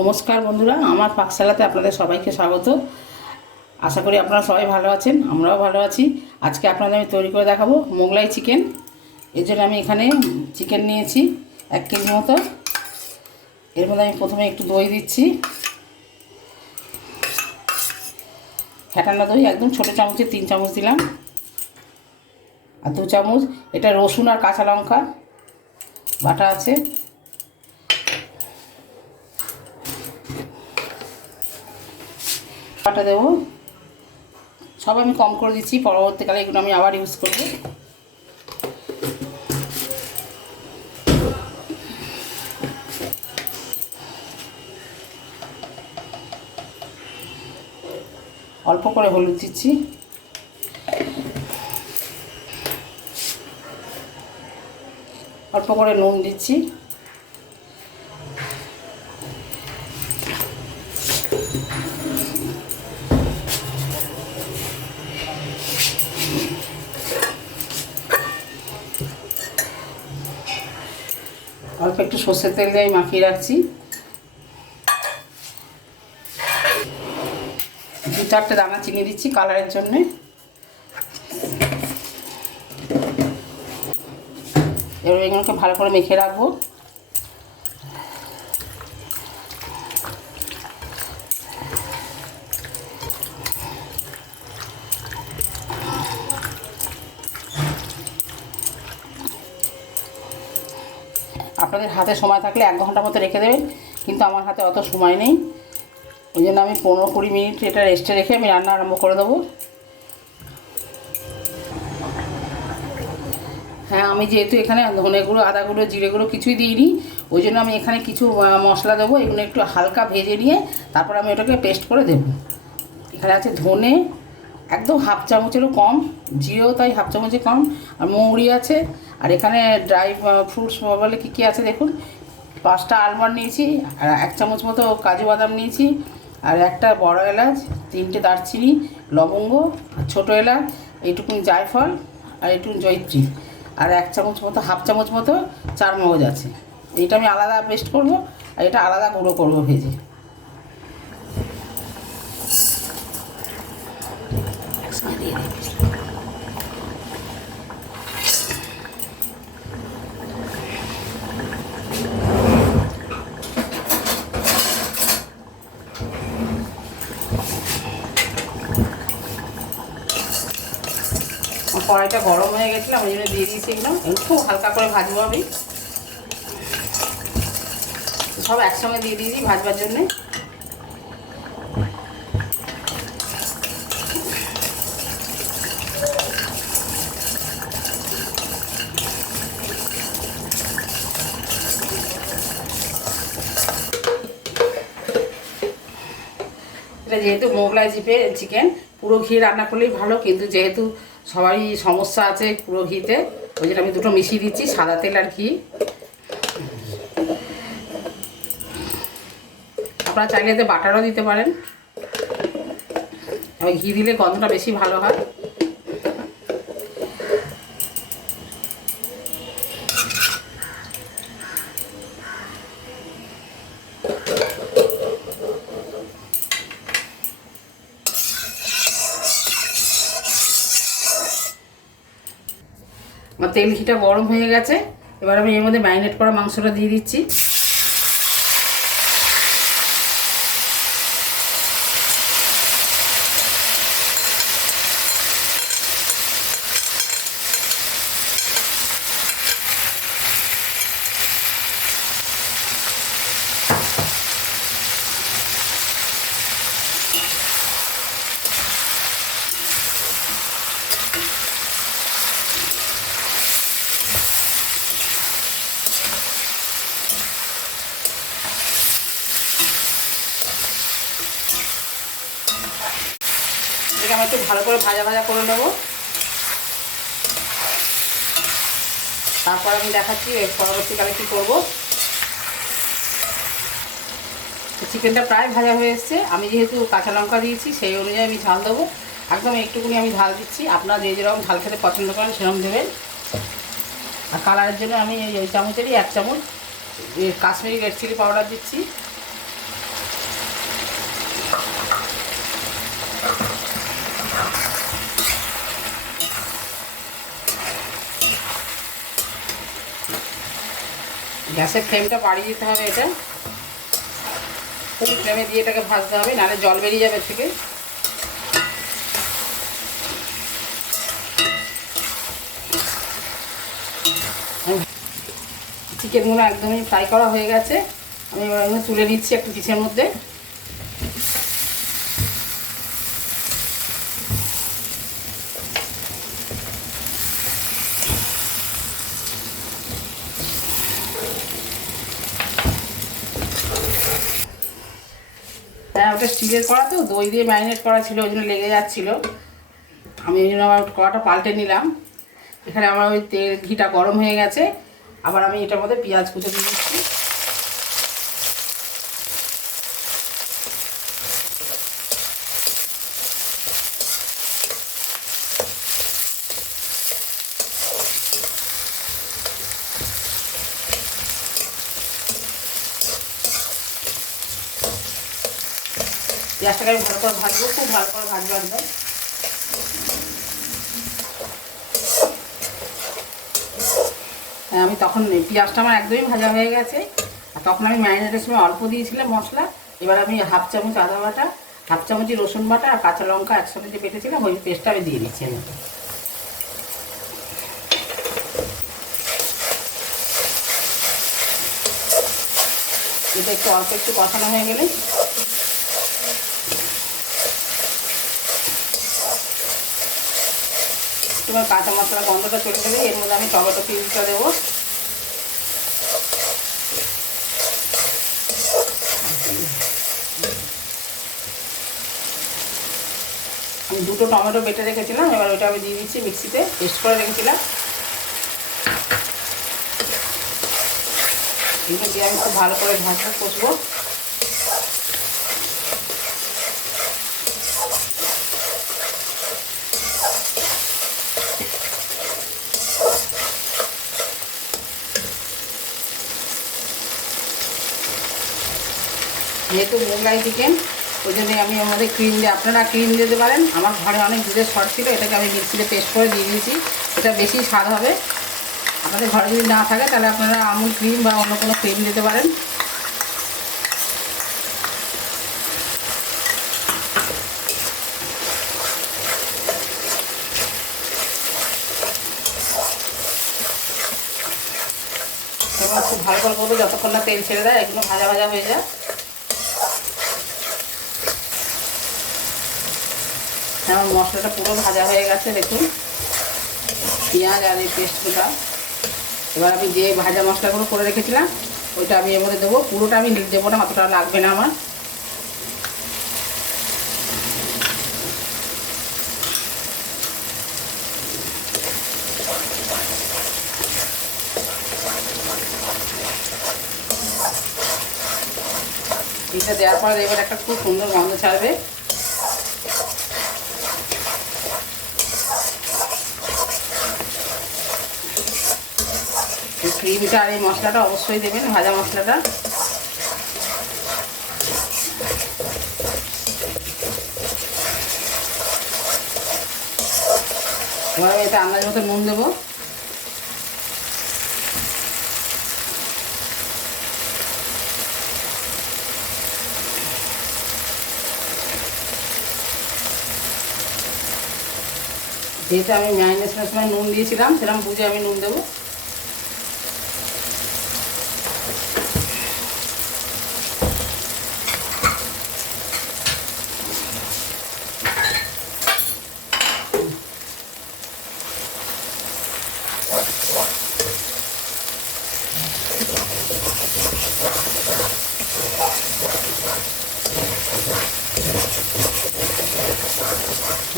নমস্কার বন্ধুরা, আমার পাকশালাতে আপনাদের সবাইকে স্বাগত। আশা করি আপনারা সবাই ভালো আছেন, আমরাও ভালো আছি। আজকে আপনাদের আমি তৈরি করে দেখাবো মোগলাই চিকেন। এর জন্য আমি এখানে চিকেন নিয়েছি 1 কেজি মতো। এর মধ্যে আমি প্রথমে একটু দই দিচ্ছি, ফ্যাটানো দই, একদম ছোটো চামচে 3 চামচ দিলাম। আর 2 চামচ এটা রসুন আর কাঁচা লঙ্কা বাটা আছে। বাটা দেবো, সব আমি কম করে দিচ্ছি, পরবর্তীকালে এগুলো আমি আবার ইউজ করব। অল্প করে হলুদ দিচ্ছি, অল্প করে নুন দিচ্ছি, অল্প একটু সর্ষের তেল দিয়ে আমি মাখিয়ে রাখছি। 2-4টে দানা চিনি দিচ্ছি কালারের জন্যে। এবার এগুলোকে ভালো করে মেখে রাখবো। আপনাদের হাতে সময় থাকলে 1 ঘন্টা মতো রেখে দেবেন, কিন্তু আমার হাতে অত সময় নেই। ওই জন্য আমি 15-20 মিনিট এটা রেস্টে রেখে আমি রান্না আরম্ভ করে দেবো। হ্যাঁ, আমি যেহেতু এখানে ধনে গুঁড়ো, আদা গুঁড়ো, জিরে গুঁড়ো কিছুই দিইনি, ওই জন্য আমি এখানে কিছু মশলা দেবো। এগুলো একটু হালকা ভেজে নিয়ে তারপর আমি ওটাকে পেস্ট করে দেবো। এখানে আছে ধনে একদম 1/2 চামচেরও কম, জিরেও তাই 1/2 চামচের কম, আর মৌরি আছে। আর এখানে ড্রাই ফ্রুটস বলে কী আছে দেখুন, 5টা আলমন্ড নিয়েছি, আর 1 চামচ মতো কাজু বাদাম নিয়েছি, আর একটা বড় এলাচ, 3টে দারচিনি, লবঙ্গ, আর ছোটো এলাচ, এইটুকুন জায়ফল, আর এইটুকুন জয়িত্রী, আর 1 চামচ মতো 1/2 চামচ মতো চারমগজ আছে। এইটা আমি আলাদা পেস্ট করব, আর এটা আলাদা গুঁড়ো করব ভেজে। কড়াইটা গরম হয়ে গেছিলো, আমি জন্য দিয়ে দিয়েছি এগুলো। খুব হালকা করে ভাজবো আমি, সব একসঙ্গে দিয়ে দিয়েছি ভাজবার জন্যে। এটা যেহেতু মোগলাই চিকেন, পুরো ঘি রান্না করলেই ভালো, কিন্তু যেহেতু সবারই সমস্যা আছে পুরো ঘিতে, ওই জন্য আমি দুটো মিশিয়ে দিচ্ছি, সাদা তেল আর ঘি। আপনারা চাইলে এতে বাটারও দিতে পারেন, ওই ঘি দিলে গন্ধটা বেশি ভালো হয়। আমার তেল ঘিটা গরম হয়ে গেছে, এবার আমি এর মধ্যে ম্যারিনেট করা মাংসটা দিয়ে দিচ্ছি। এটাকে আমি একটু ভালো করে ভাজা ভাজা করে নেবো, তারপর আমি দেখাচ্ছি পরবর্তীকালে কী করবো। চিকেনটা প্রায় ভাজা হয়ে এসছে। আমি যেহেতু কাঁচা লঙ্কা দিয়েছি, সেই অনুযায়ী আমি ঝাল দেবো, একদম একটুকুনি আমি ঝাল দিচ্ছি। আপনারা যে যেরকম ঝাল খেতে পছন্দ করেন সেরকম দেবেন। আর কালারের জন্য আমি ওই চামচেরই 1 চামচ কাশ্মীরি রেড চিলি পাউডার দিচ্ছি। গ্যাসের ফ্লেমটা বাড়িয়ে দিতে হবে, এটা ফুল ফ্লেমে দিয়ে এটাকে ভাজতে হবে, নাহলে জল বেরিয়ে যাবে থেকে। চিকেনগুলো একদমই ফ্রাই করা হয়ে গেছে, আমি এবার তুলে নিচ্ছি একটা ডিশের মধ্যে। হ্যাঁ, ওটা স্টিলের কড়া তো, দই দিয়ে ম্যারিনেট করা ছিল, ওই জন্য লেগে যাচ্ছিলো। আমি ওই জন্য আবার কড়াটা পাল্টে নিলাম। এখানে আমার ওই তেল ঘিটা গরম হয়ে গেছে, আবার আমি এটার মধ্যে পেঁয়াজ কুচো দিয়ে দিচ্ছি। পেঁয়াজটাকে আমি ভালো করে ভাজবো, খুব ভালো করে ভাজবো একদম। হ্যাঁ, আমি তখন পেঁয়াজটা আমার একদমই ভাজা হয়ে গেছে, আর তখন আমি ম্যারিনেটের সময় অল্প দিয়েছিলাম মশলা। এবার আমি হাফ চামচ আদা বাটা, হাফ চামচি রসুন বাটা আর কাঁচা লঙ্কা একসাথে যে বেটেছিলাম ওই পেস্টটা আমি দিয়ে দিচ্ছি। আমি এটা একটু অল্প একটু কষানো হয়ে গেলে তোমার কাঁচা মশলা গন্ধটা চলে গেলে এর মধ্যে আমি টমেটো পিউরিটা দেবো। আমি দুটো টমেটো বেটে রেখেছিলাম, এবার ওইটা আমি দিয়ে দিচ্ছি মিক্সিতে পেস্ট করে রেখেছিলাম। এগুলো দিয়ে আমি খুব ভালো করে ভাজা কষবো। যেহেতু মুগলাই চিকেন, ওই জন্যই আমি ওর মধ্যে ক্রিম দিয়ে, আপনারা ক্রিম দিতে পারেন। আমার ঘরে অনেক দুধের শর্ট ছিল, এটাকে আমি মিক্সিতে পেস্ট করে দিয়ে দিয়েছি, এটা বেশি স্বাদ হবে। আপনাদের ঘরে যদি না থাকে তাহলে আপনারা আমুল ক্রিম বা অন্য কোনো ক্রিম দিতে পারেন। এবং খুব ভালো করে করবো যতক্ষণ না তেল ছেড়ে দেয়, এগুলো ভাজা ভাজা হয়ে যায়। আমার মশলাটা পুরো ভাজা হয়ে গেছে, দেখুন পেঁয়াজ আর এই পেস্টটা। এবার আমি যে ভাজা মশলাগুলো করে রেখেছিলাম ওইটা আমি এর মধ্যে দেবো। পুরোটা আমি দেবো না, অতটা লাগবে না আমার। এটা দেওয়ার পরে এবার একটা খুব সুন্দর গন্ধ ছাড়বে। এই ক্রিমটা আর এই মশলাটা অবশ্যই দেবেন, ভাজা মশলাটা। এবার আমি এটা আন্দাজ মতো নুন দেবো। যেহেতু আমি ম্যারিনেশনের সময় নুন দিয়েছিলাম, সেরকম বুঝে আমি নুন দেবো।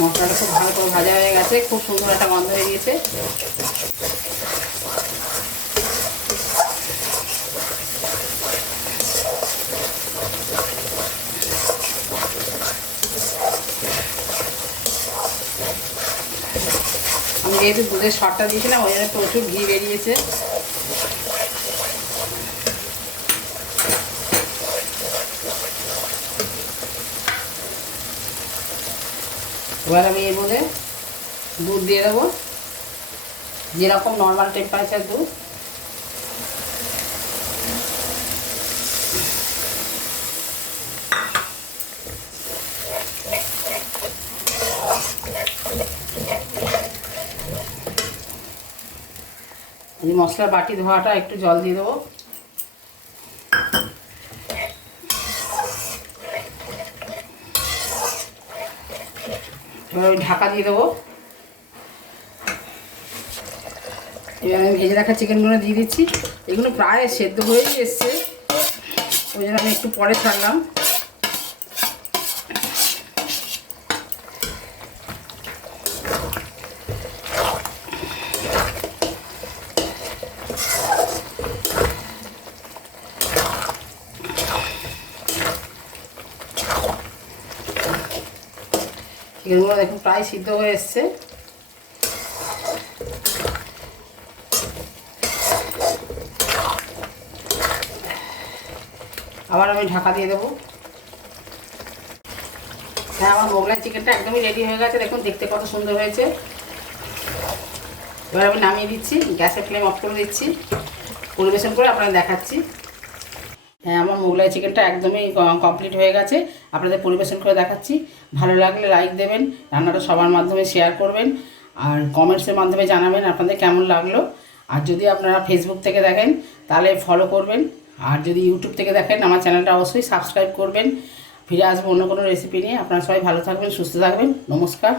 মশলাটা খুব ভালো করে ভাজা হয়ে গেছে, খুব সুন্দর একটা গন্ধ হয়ে গিয়েছে। আমি যেহেতু দুধের শর্টটা দিয়েছিলাম ওই জন্য প্রচুর ঘি বেরিয়েছে। এবার আমি এর মধ্যে দুধ দিয়ে দেবো, যেরকম নর্মাল টেম্পারেচার দুধ এই মশলার বাটি ধোয়াটা একটু জল দিয়ে দেবো। এবার আমি ঢাকা দিয়ে দেবো। এবার আমি ভেজে রাখা চিকেনগুলো দিয়ে দিচ্ছি। এগুলো প্রায় সেদ্ধ হয়েই এসছে, ওই জন্য আমি একটু পরে ছাড়লাম। চিকেনগুলো দেখুন প্রায় সিদ্ধ হয়ে এসছে। আবার আমি ঢাকা দিয়ে দেবো। হ্যাঁ, আমার মোগলাই চিকেনটা একদমই রেডি হয়ে গেছে, দেখুন দেখতে কত সুন্দর হয়েছে। এবার আমি নামিয়ে দিচ্ছি, গ্যাসের ফ্লেম অফ করে দিচ্ছি, পরিবেশন করে আপনাদের দেখাচ্ছি। হ্যাঁ, আমার মোগলাই চিকেনটা একদমই কমপ্লিট হয়ে গেছে, আপনাদের পরিবেশন করে দেখাচ্ছি। ভালো লাগলে লাইক দেবেন, রান্নাটা সবার মাধ্যমে শেয়ার করবেন, আর কমেন্টসের মাধ্যমে জানাবেন আপনাদের কেমন লাগলো। আর যদি আপনারা ফেসবুক থেকে দেখেন তাহলে ফলো করবেন, আর যদি ইউটিউব থেকে দেখেন আমার চ্যানেলটা অবশ্যই সাবস্ক্রাইব করবেন। ফিরে আসবো অন্য কোনো রেসিপি নিয়ে। আপনারা সবাই ভালো থাকবেন, সুস্থ থাকবেন। নমস্কার।